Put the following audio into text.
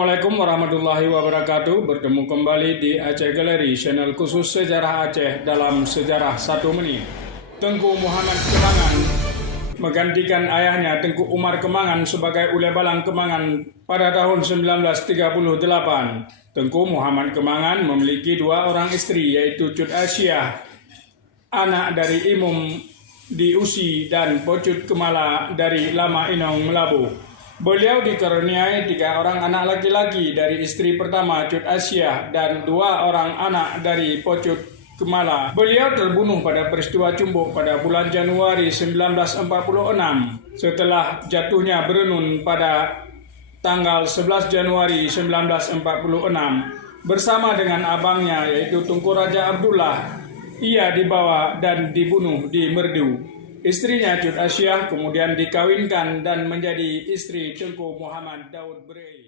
Assalamualaikum warahmatullahi wabarakatuh. Bertemu kembali di Aceh Gallery, channel khusus sejarah Aceh dalam sejarah 1 menit. Tengku Muhammad Kemangan menggantikan ayahnya Tengku Umar Kemangan sebagai Ule Balang Kemangan pada tahun 1938. Tengku Muhammad Kemangan memiliki 2 orang istri, yaitu Cut Asyah, anak dari Imum di Usi, dan Pocut Kemala dari Lama Inong Melabu. Beliau dikaruniai 3 orang anak laki-laki dari istri pertama Cut Asyah dan 2 orang anak dari Pocut Kemala. Beliau terbunuh pada peristiwa Cumbuk pada bulan Januari 1946 setelah jatuhnya berenun pada tanggal 11 Januari 1946 bersama dengan abangnya yaitu Tunku Raja Abdullah. Ia dibawa dan dibunuh di Merdu. Istrinya Cut Asyah kemudian dikawinkan dan menjadi istri Tengku Muhammad Daud Brey.